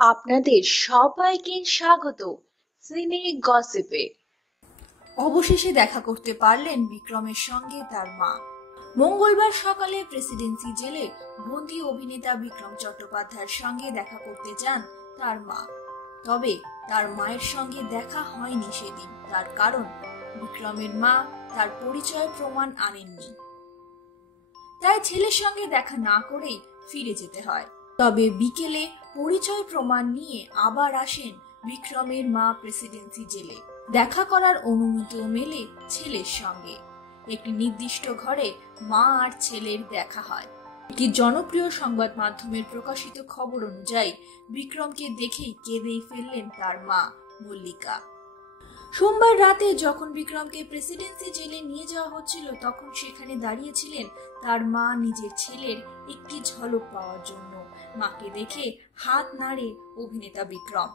আপনাদের সবাইকে স্বাগত সিনে গসিপে। অবশেষে দেখা করতে পারলেন বিক্রমের সঙ্গে তার মা। মঙ্গলবার সকালে প্রেসিডেন্সি জেলে বন্দি অভিনেতা বিক্রম চট্টোপাধ্যায়ের সঙ্গে দেখা করতে যান তার মা। তবে তার মায়ের সঙ্গে দেখা হয়নি সেদিন, তার কারণ বিক্রমের মা তার পরিচয় প্রমাণ আনেননি। তাই ছেলের সঙ্গে দেখা না করেই ফিরে যেতে হয়। তবে বিকেলে পরিচয় প্রমাণ নিয়ে আবার আসেন বিক্রমের মা প্রেসিডেন্সি জেলে। দেখা করার অনুমতিও মেলে ছেলের সঙ্গে। একটি নির্দিষ্ট ঘরে মা আর ছেলের দেখা হয়। একটি জনপ্রিয় সংবাদ মাধ্যমের প্রকাশিত খবর অনুযায়ী বিক্রমকে দেখেই কেঁদেই ফেললেন তার মা মল্লিকা। সোমবার রাতে যখন বিক্রমকে প্রেসিডেন্সি জেলে নিয়ে যাওয়া হচ্ছিল, তখন সেখানে দাঁড়িয়েছিলেন তার মা, নিজের ছেলের একটি ঝলক পাওয়ার জন্য। মাকে দেখে হাত নাড়ে অভিনেতা বিক্রম।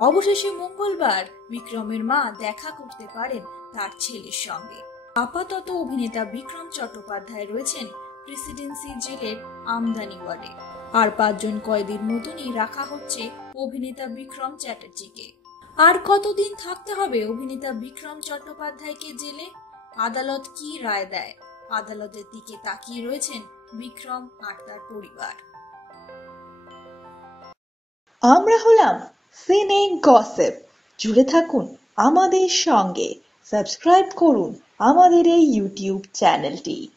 অবশেষে মঙ্গলবার বিক্রমের মা দেখা করতে পারেন তার ছেলের সঙ্গে। আপাতত অভিনেতা বিক্রম চট্টোপাধ্যায় রয়েছেন প্রেসিডেন্সি জেলের আমদানি ওয়ার্ডে। আর পাঁচজন কয়েদির মতনই রাখা হচ্ছে অভিনেতা বিক্রম চ্যাটার্জিকে। আর কতদিন থাকতে হবে অভিনেতা বিক্রম চট্টোপাধ্যায়কে জেলে? আদালত কি রায় দেয়? আদালতের দিকে তাকিয়ে রয়েছেন বিক্রম আর তার পরিবার। আমরা হলাম সিনে গসিপ। জুড়ে থাকুন আমাদের সঙ্গে। সাবস্ক্রাইব করুন আমাদের এই ইউটিউব চ্যানেলটি।